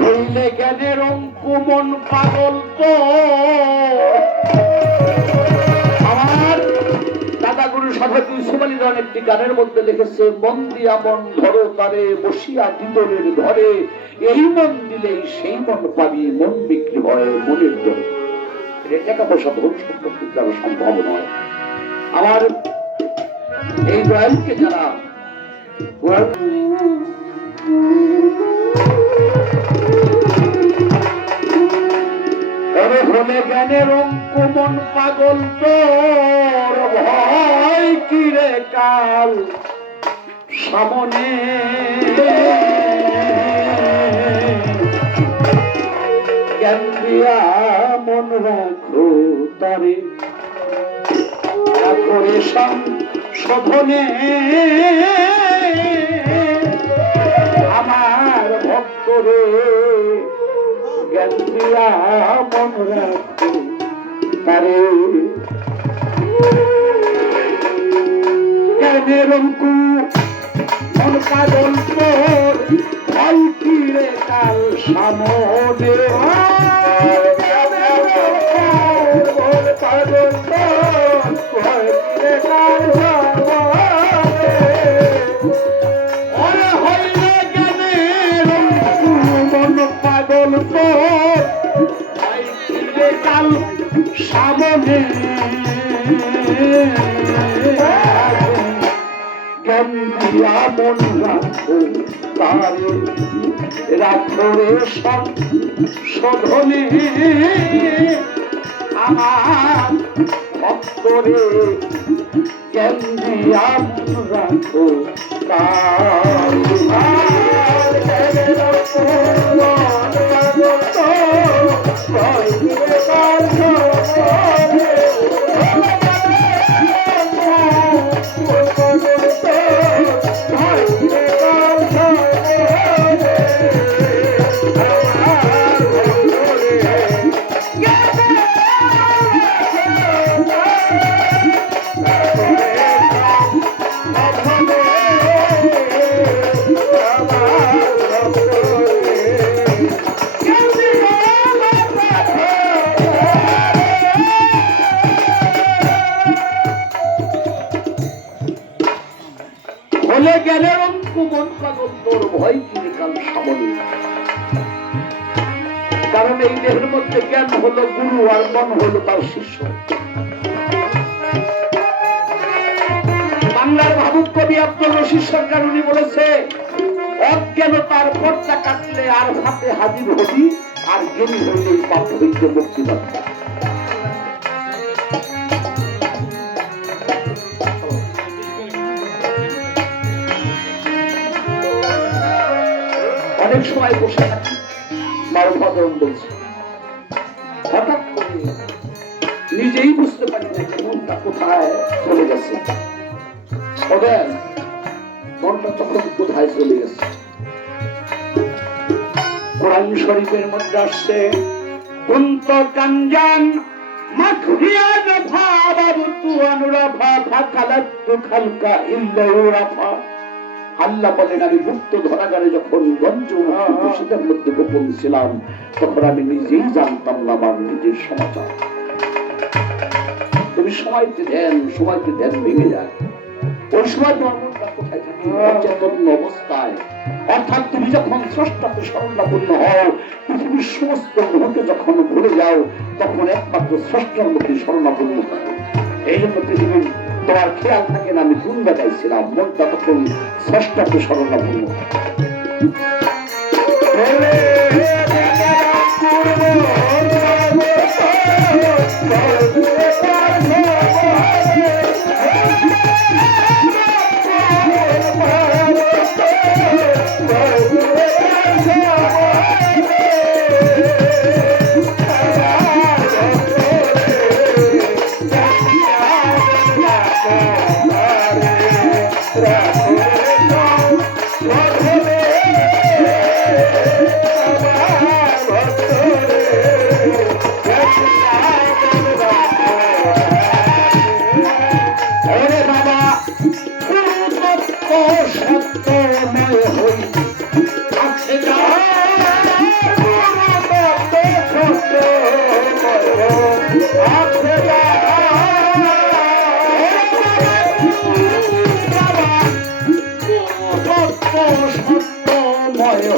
হইলে জ্ঞানের অঙ্কু মন পাগল তো আমার দাদা গুরু সাধক ইউসুফ আলী খান একটি গানের মধ্যে লিখেছে, মন দিয়া মন ধরো তারে বসিয়া দিদরের ঘরে, এই মন দিলেই সেই মন পাবি, মন বিক্রি হয় মনের দরে। টাকা পয়সা ধন সম্পত্তি দ্বারা সম্ভব নয়। আমার এই দয়ালকে যারা হলে জ্ঞানের অঙ্ক মন পাগল তোর, ভয় কিরে কাল সামনে জ্ঞান দিয়া মন রাখো তারে, করে সংশোধনে আমার ভক্তরে জ্ঞান দিয়া মন রাখো তারে। জ্ঞানের অঙ্কু মন পাগল তোর, ভয় কিরে কাল সামনে পাগল তোর, ভয় কিরে কাল সামনে। ওরে হইলে জ্ঞানের অঙ্কু মন পাগল তোর, ভয় কিরে কাল সামনে জ্ঞান দিয়া মন রাখো তারে, রাখো রে সংশোধনে আমার ভক্তরে জ্ঞান দিয়া মন রাখো হলে জ্ঞানের অঙ্ক মন পাগল তোর, ভয় কিরে কাল সামনে। কারণ এই দেহের মধ্যে জ্ঞান হলো গুরু আর মন হলো তার শিষ্য। বাংলার ভাবুক কবি আব্দুল রশিদ সরকার উনি বলেছে, অজ্ঞানতার পর্দা কাটলে আর হাতে হাজির হবি, আর জ্ঞানী হইলেই পাপ হইতে মুক্তিদাতা। অনেক সময় বসে থাকি, মানবসাধারণ বলছে, হঠাৎ করে নিজেই বুঝতে পারি না মনটা কোথায় চলে গেছে। মনটা তখন কোথায় চলে গেছে? কোরআন শরীফের মধ্যে আসছে, কুন্ত কাঞ্জান মাখরিয়া রাফা বাবতু অনুরাফা ফাকালাতু খালকা ইল্লা রাফা। আল্লাহ বলেন, আমি গুপ্ত ধরাগারে যখন গঞ্জের মধ্যে গোপন ছিলাম, তখন আমি নিজেই জানতাম না আমার নিজের সমাচার। তুমি সময়কে ধ্যান ভেঙে যায়, ওই সময় তোমার মনটা কোথায় থাকে? অচেতন অবস্থায়। অর্থাৎ তুমি যখন স্রষ্টাতে শরণাপন্ন হও, পৃথিবীর সমস্ত গ্রহকে যখন ভুলে যাও, তখন একমাত্র স্রষ্টার মধ্যে শরণাপন্ন থাকে। এই জন্য পৃথিবীর তোমার খেয়াল থাকে না আমি কোন জায়গায় ছিলাম, মনটা তখন স্রষ্টাতে শরণাপন্ন।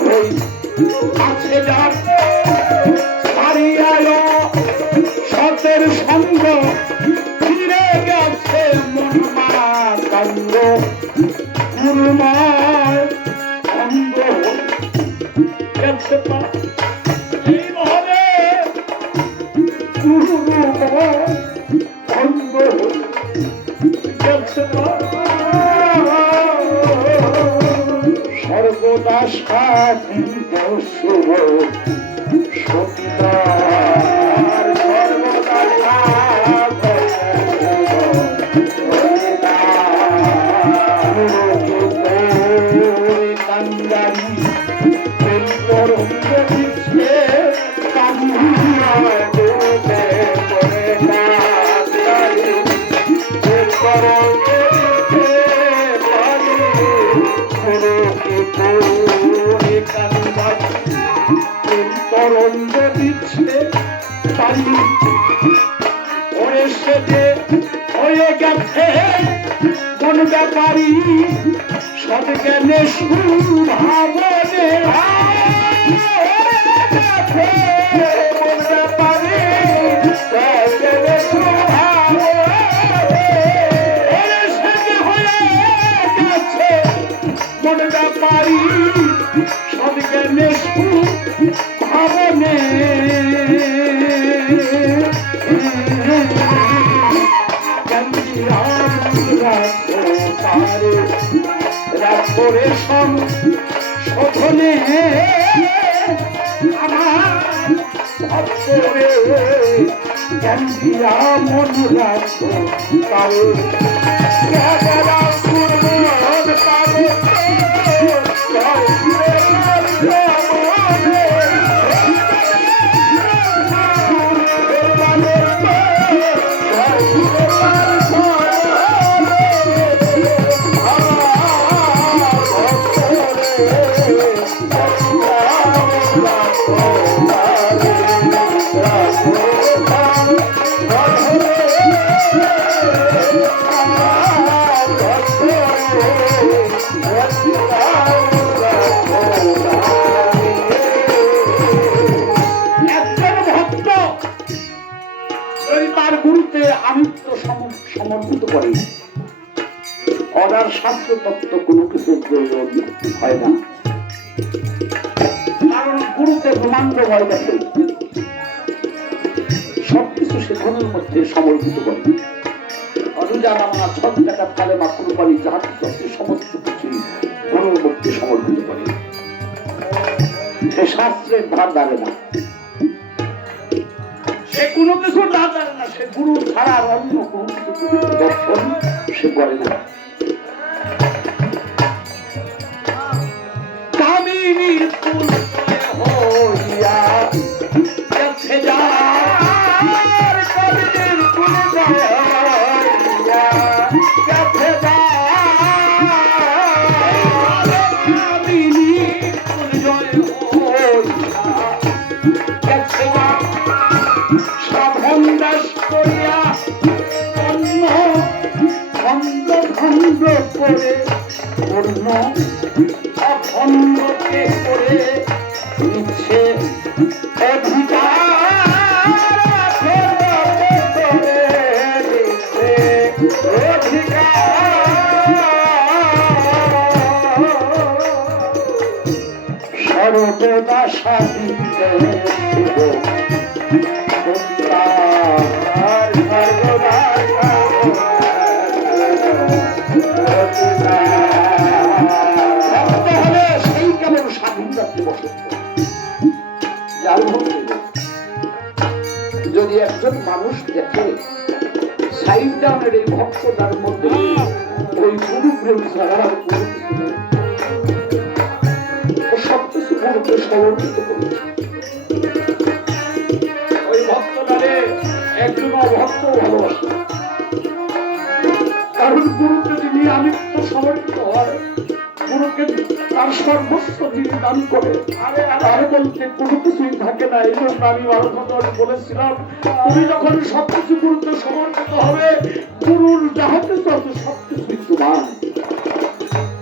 হই আছে যার হারিয়ায় সতের সঙ্গ ফিরে গেছে মন মাতাঙ্গ গুরুময় অঙ্গ গেছে এই মহলে গুরুময় অঙ্গ গেছে সর্বদা স্বাধীন শুভ সতীদার সর্বদা কান্দারি তরঙ্গ দিচ্ছে তাই ওরে সেজে হয়ে গেছে কোন ব্যাপারী সব জ্ঞানে ভাবনে সব জ্ঞানে ভাবনে রাখরে শোধনে আমার ভক্তরে জ্ঞানীরা মন রাখো তারে সমর্পিত করে অনার শাস্ত্র তত্ত্ব কোনো কিছুর প্রয়োজন হয় না, কারণ গুরুতে ব্রহ্মাণ্ড হয়ে গেছে সবকিছু সে গুরুর মধ্যে সমর্পিত করে। অনুজানা ছট টাকা কালে মাত্র পারি যাহা কিছু সমস্ত কিছুই গুরুর মধ্যে সমর্পিত করে। সে শাস্ত্রের ধার দাঁড়ে না, সে কোনো কিছু না জানে না, সে গুরু ছাড়া অন্য কোনো কিছু দর্শন সে করে না। কামিনীর ফুল হইয়া গেছে যার, কামিনীর ফুল হইয়া গেছে যার, কামিনীর ফুল জয় হইয়া গেছে যার, সাধনদাস করিয়া অন্য খন্ড খন্ড করে অন্য অখণ্ডকে করে নিচ্ছে সর্বদা স্বাধীন সেই কেমন স্বাধীন রাখতে বসত। যদি একজন মানুষ দেখে সাইড ডাউনের এই ভক্তটার মধ্যে ওই গুরু প্রেম ছাড়া সবকিছু গুরুকে সমর্পিত করেছে, ওই ভক্তটারে একজন অভক্ত ভালোবাসে, কারণ গুরুকে যিনি আমিত্ব সমর্পিত হয়, গুরুকে তার সর্বস্ব যিনি দান করে, তার বলতে কোনো কিছুই থাকে না। এই জন্য আমি বলেছিলাম, তুমি যখন সবকিছু গুরুকে সমর্পিত হবে, গুরুর যাহা কিছু আছে সবকিছুই তোমার,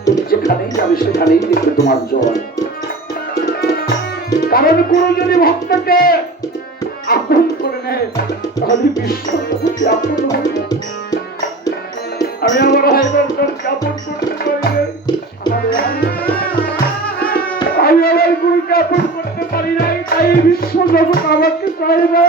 তুমি যেখানেই যাবে সেখানেই দেখবে তোমার জয়। কারণ গুরু যদি ভক্তকে আপন করে নেয় তাহলে বিশ্বকে আপন হবে। আমি আমার হাইবারকে আপন করতে পারি নাই, আমি আমার গুরুকে আপন করতে পারি নাই, তাই বিশ্ব জগৎ আমাকে চায় না।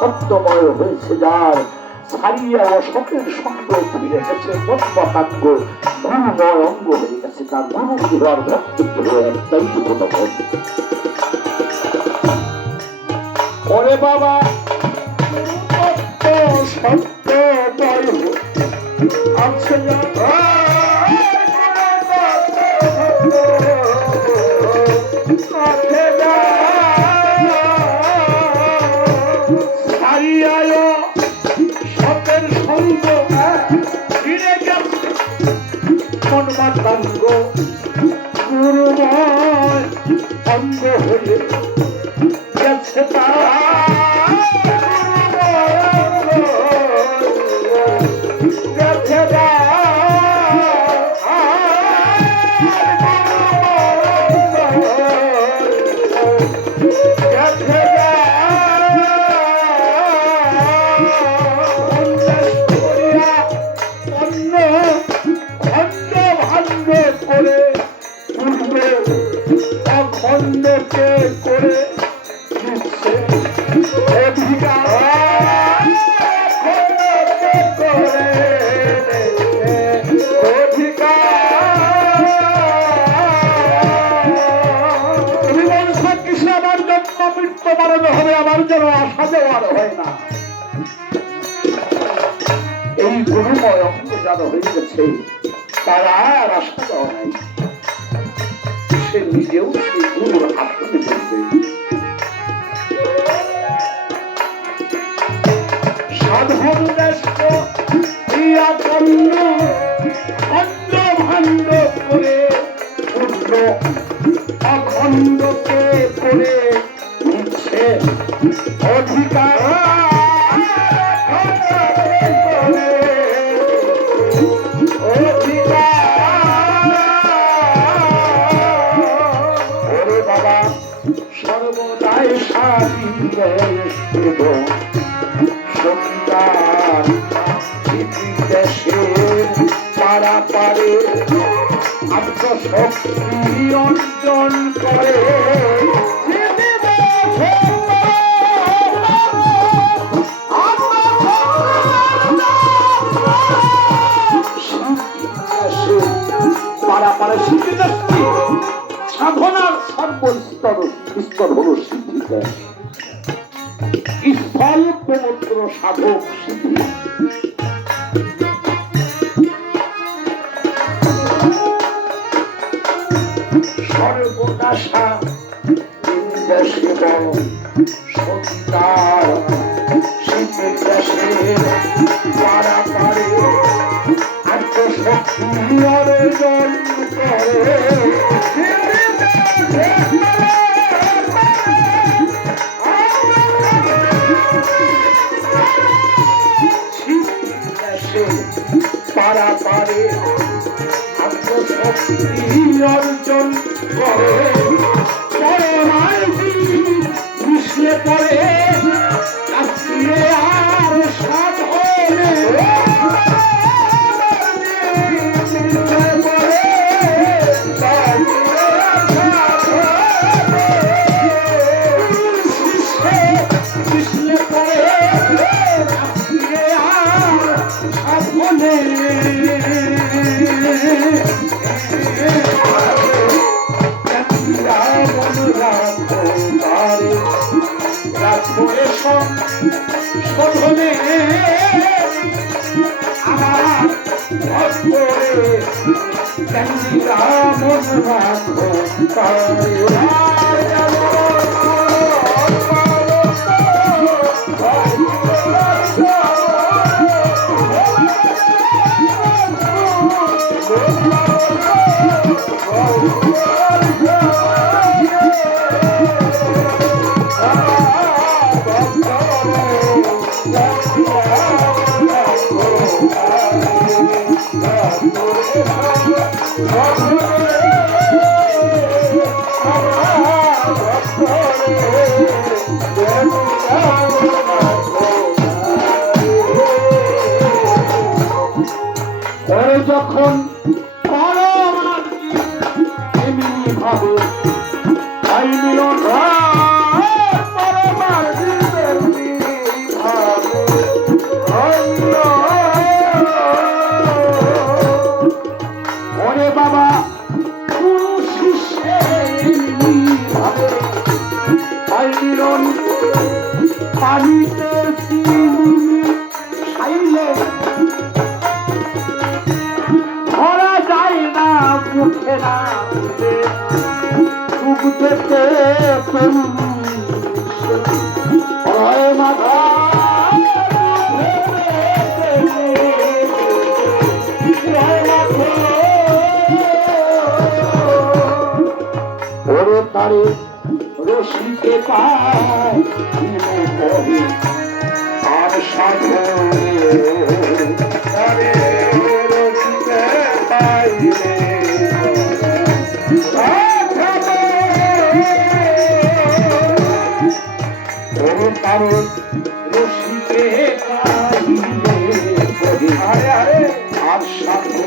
সত্যময় হয়েছে যার, ছাড়িয়া অসতের সঙ্গ ফিরে গেছে মনমাতাঙ্গ, গুরুময় অঙ্গ হয়ে গেছে তার। গুরু বিহার ভক্তিত্ব একটাই জীবন। ওরে বাবা সত্যময় আছে গুরুময় অঙ্গ হয়ে গেছে অখণ্ডকে করে দিচ্ছে অধিকার, করে অধিকার। তুমি বলছো কৃষ্ণ আমার জন্ম মৃত্যু বাড়ানো হবে, আমার যেন আসা যাওয়ার হয় না। এই গুরুময় অঙ্গ যারা হয়ে গেছে তারা আর আসা যাওয়া নাই, সে নিজেও সেই গুরুর আসনে বলবে। সাধন দেশ ক্রিয়াপন্ন খণ্ড ভাণ্ড করে পূর্ণ অখণ্ডকে করে দিচ্ছে অধিকার, সর্বদাই সাধিবে সন্তান দেশের পাড়া পারে আত্মশক্তি অর্জন করে। পাড়া পাড়া শিক্ষিত সাধনার সর্বস্তর স্তর হল সিদ্ধি, স্থল পবিত্র সাধক সিদ্ধি। সর্বনাশা শিব সতীতার শীতের দেশে পাড়া পারে আত্মশক্তি অর্জন করে পাড়া পারে আত্মশক্তি অর্জন করে মিশলে পরে আজকে আর সাধনে মিশলে পরে আজকে আর সাধনে শোধনে আমার মন রাখো যখন এমনি ভাবে ওরে বাবা মিলন পানিতে খাইলে ধরা যায় না মুখে না ডুবতে মাথা ওরে তারে রশিকে পায় আর সাধে রশিকে পাইলে ওরে তারে রশিকে পাইলে আর সাধে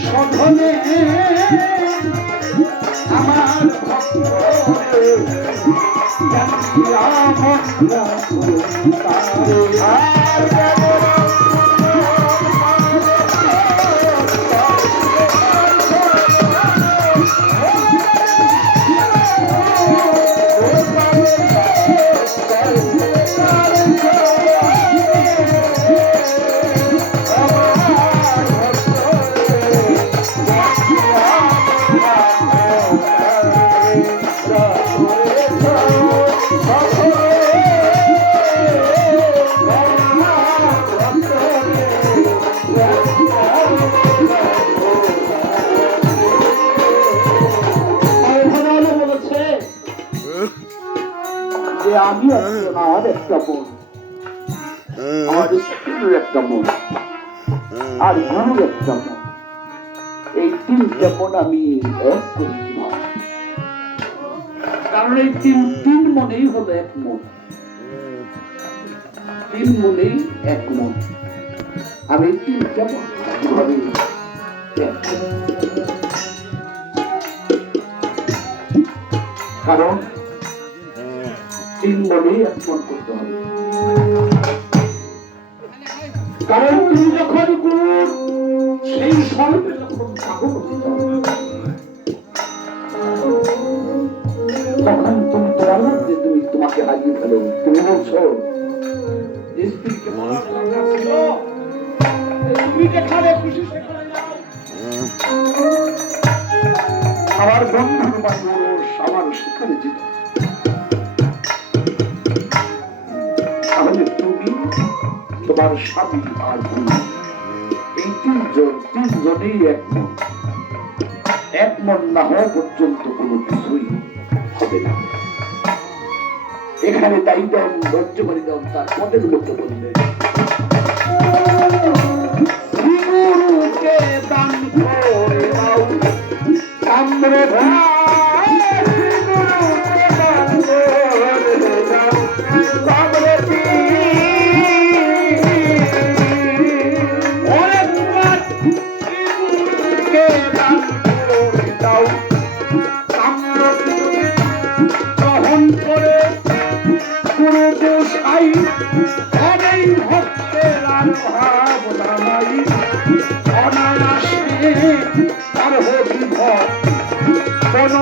শোধনে আমার আমি একজন, আমার একটা মন, আমার স্ত্রীর একটা মন, আর গুরুর একটা মন। এই তিনটা মন আমি এক করি কিভাবে? কারণ এই তিন মনেই হলো এক মন, তিন মনেই এক মন। আমি তিনটা মন কিভাবে এক করি? কারণ তিন মনেই এক মন করতে হবে। কারণ তুমি যখন গুরুর সেই স্বরূপে যখন সাধন করতে হবে, তখন তুমি তোমার মধ্যে তুমি তোমাকে হারিয়ে ফেলো। তুমি বলছো স্ত্রীকে তুমি যেখানে খুশি সেখানে যাও, আমার বন্ধুর মানুষ আমার সেখানে যেতে। তাহলে তুমি তোমার স্বামী আর তুমি এই তিনজনেই এক মন না হওয়া পর্যন্ত কোনো কিছুই হবে না। এখানে তাই দেন ধৈর্য করে দেন তার পদের মধ্যে বললেন, শ্রীগুরুকে দান করে দাও তাম্রে ভাই, শ্রীগুরুকে দান করে দাও তাম্রে শ্রীগুরুকে দান করে দাও তাম্রে গ্রহণ করে গুরু গোসাই অনেক ভক্তের আর ভাবনা নাই, অনায়াসে তার হবি ভক্ত কোনো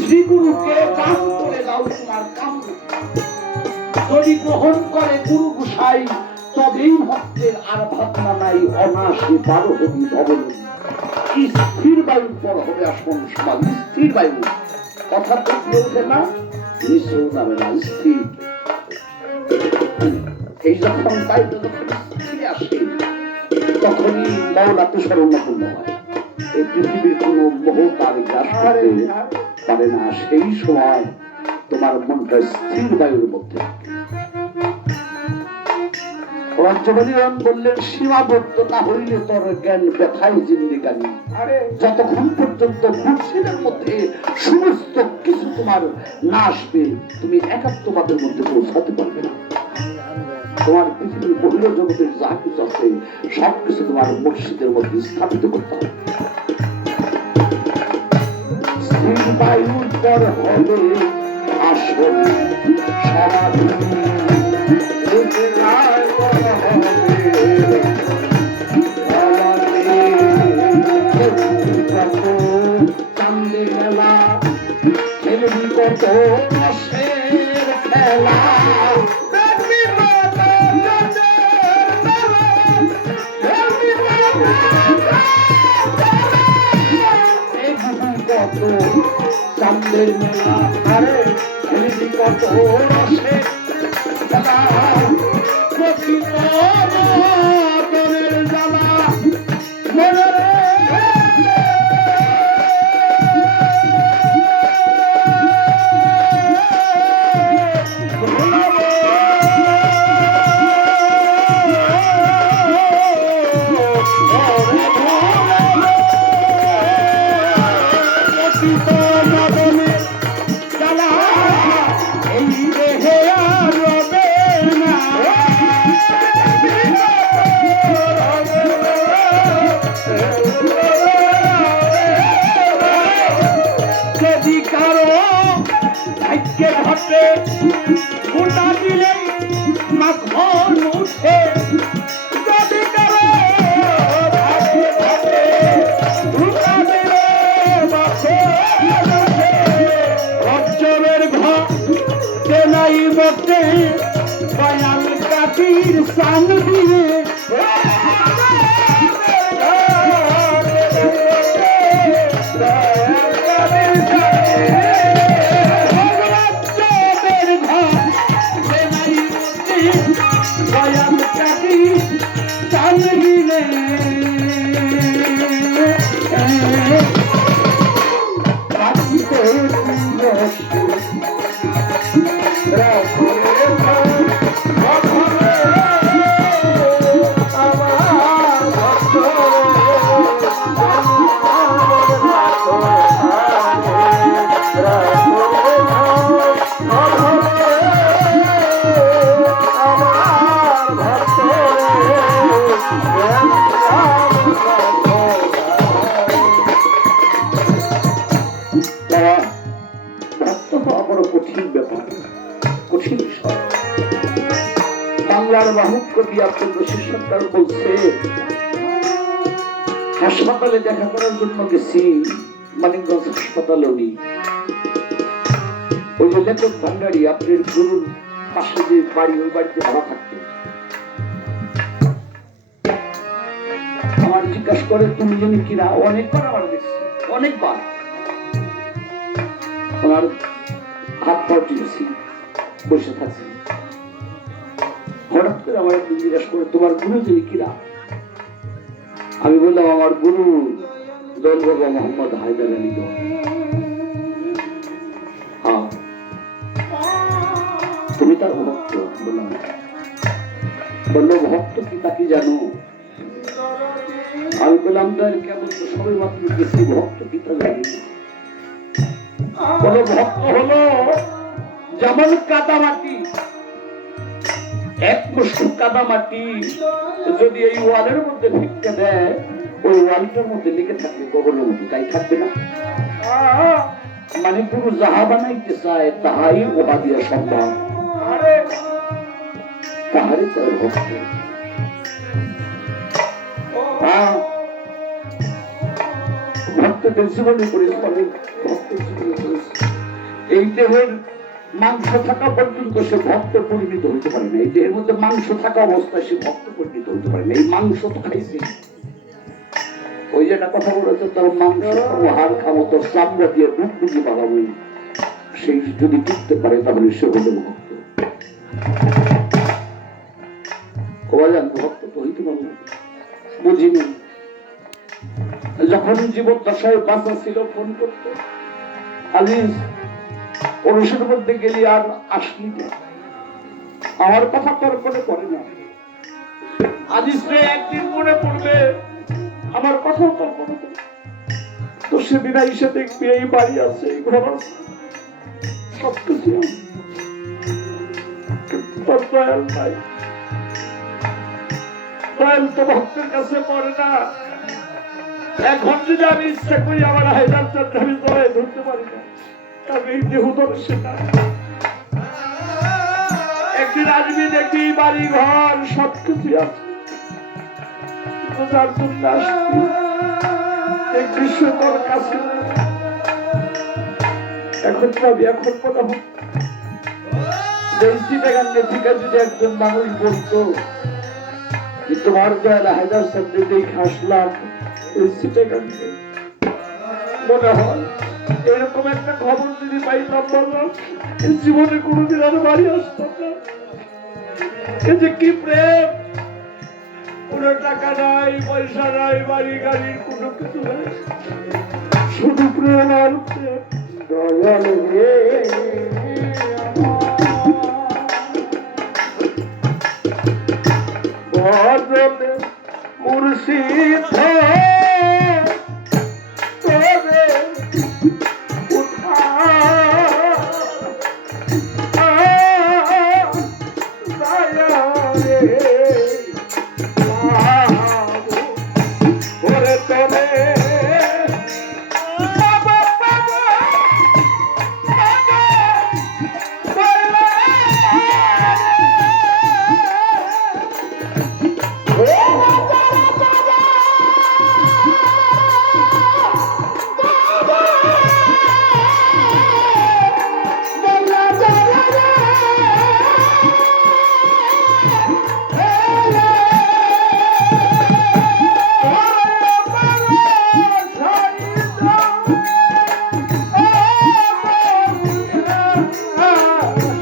শ্রীগুরুকে দান করে দাও তোমার কাম। যদি গ্রহণ করে গুরু গোসাই তবেই ভক্তের আর ভাবনা নাই, অনাসে বারো হবি ভবন। স্থির বায়ুর পর হবে আসন সমাজ, স্থির বায়ু কথা তো বলছে না, নিশ্চয় যাবে না, স্থির। এই যখন তাই যখন স্থিরে আসে তখনই মৌলাতে শরণাপন্ন হয়। এই পৃথিবীর কোন মোহ তার গ্রাস করতে পারে না। সেই সময় তোমার মনটা স্থির বায়ুর মধ্যে। রাজ্যবাদীরাম বললেন, সীমাবদ্ধ না হইলে তোর জ্ঞান ব্যথায় জিন্দিগানি। যতক্ষণ পর্যন্ত মুর্শিদের মধ্যে সমস্ত কিছু তোমার না আসবে, তুমি একাত্মবাদের মধ্যে পৌঁছাতে পারবে না। তোমার পৃথিবীর বহির জগতের যা কিছু আছে সবকিছু তোমার মুর্শিদের মধ্যে স্থাপিত করতে হবে। স্থির বায়ুর পর হবে আসন সমাধি, চান্দে মেলা খেলবি কত রসের খেলা, চান্দের মেলা আরে খেলবি কত রসের খেলা, মনের জ্বালা মনে ঘটে গোটা দিলে মাখন উঠে, যদি কারো মতে দয়াল কাটির সান দিয়ে দয়াল কাটির সান দিলে বাংলার বাহুক কবি আব্দুল রশিদ সরকার বলছে, হাসপাতালে দেখা করার জন্য গেছি, মানিকগঞ্জ হাসপাতালে উনি ওই যে লেখক ভান্ডারী আপনার গুরুর পাশে যে বাড়ি, ওই বাড়িতে ভাড়া থাকতো। আমার জিজ্ঞাসা করে তুমি জানি কিনা, অনেকবার আমার দেখছি, অনেকবার ওনার হাত পা টিপছি, বসে থাকছি। হঠাৎ করে আমার একদিন জিজ্ঞাসা করে তোমার গুরু যিনি কিরা? আমি বললাম আমার গুরু দল বাবা মোহাম্মদ হায়দার আলী। হ্যাঁ, তুমি তার ভক্ত? বললাম। বললো ভক্ত কি তা কি জানো? আমি বললাম তার কেমন তো সবাই মাত্র গেছি, ভক্ত কি তা জানি না। বলো ভক্ত হলো যেমন কাদামাটি, এক মুষ্টি কাদামাটি যদি এই ওয়ালের মধ্যে ফিটকে দেয়, ওই ওয়ালটার মধ্যে লেগে থাকবে কবরের মধ্যে, তাই থাকবে না? মানে পুরো যাহা বানাইতে চায় তাহাই ওহা দিয়া সম্ভব, তাহারই তার ভক্ত। ভক্তদের জীবনে পরিশ্রমে ভক্তের জীবনে এই দেহের মাংস থাকা পর্যন্ত সে ভক্ত পরিণত হইতে পারে না। এই দেহের মধ্যে মাংস থাকা অবস্থায় সে ভক্ত পরিণত হইতে পারে না। এই মাংস তো খাইছে, ওই যে একটা কথা বলেছে, তার মাংস খাবো, হাড় খাবো, তোর চামড়া দিয়ে ডুবডুবি বাগাবো, সেই যদি টিকতে পারে তাহলে সে হলো ভক্ত। ভক্ত তো হইতে পারবো বুঝিনি। যখন জীবদ্দশায় বাঁচা ছিল ফোন করতো, আজিজ অনুষ্ঠানের মধ্যে গেলি আর আসলি না, আমার কথা তোর মনে পড়ে না। আজিজ রে একদিন মনে পড়বে, আমার কথাও তোর মনে পড়বে। তো সেদিন এসে দেখবি এই বাড়ি আছে, এই ঘর আছে, সবকিছু তোর দয়াল নাই। দয়াল তো ভক্তের কাছে পড়ে না। এখন যদি আমি ইচ্ছা করি আমার হায়দার চাঁদ আমি জড়ায় ধরতে পারি না, আমি দেহ ধরছে না। একদিন আসবি দেখবি বাড়ি ঘর সবকিছু আছে, যার জন্য আসবি দেখবি সে তোর কাছে। এখন পাবি, এখন মনে হোক থেকে যদি একজন মানুষ বলতো তোমার দয়াল হায়দার চাঁদ দেখে আসলাম, মনে হয় এরকম একটা খবর যদি পাইতাম, বললাম জীবনে কোনোদিন আর বাড়ি আসতাম না। এই যে কি প্রেম, কোনো টাকা নাই, পয়সা নাই, বাড়ি গাড়ির কোনো কিছু নাই, শুধু প্রেম আর প্রেম। দয়াল রে মুর্শিদ Oh!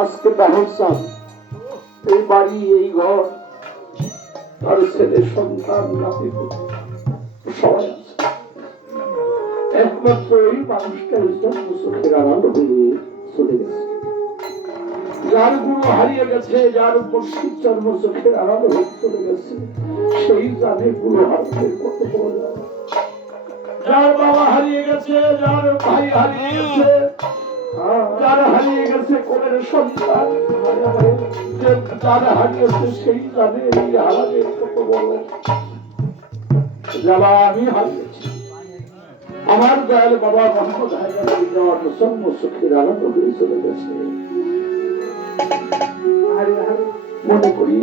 আজকে তাহলে এই বাড়ি এই ঘর তার ছেলে সন্তান নাতি সবাই আছে, একমাত্র এই মানুষটার জন্ম চোখের আড়াল হয়ে চলে গেছে। যার গুরু হারিয়ে গেছে, যার মসজিদ জন্ম চোখের আড়াল হয়ে চলে গেছে, সেই জানে গুরু হারতে কত বড়। যার বাবা হারিয়ে গেছে, যার ভাই হারিয়ে গেছে, যার হারিয়ে গেছে কোলের সন্তান, যার হারিয়েছে সেই জানে এই হারানোর কত বড়। যারা আমি হারিয়েছি, আমার দয়াল বাবা মোহাম্মদ হায়দার যাওয়ার জন্ম চোখের আনন্দ হয়ে চলে গেছে। মনে করি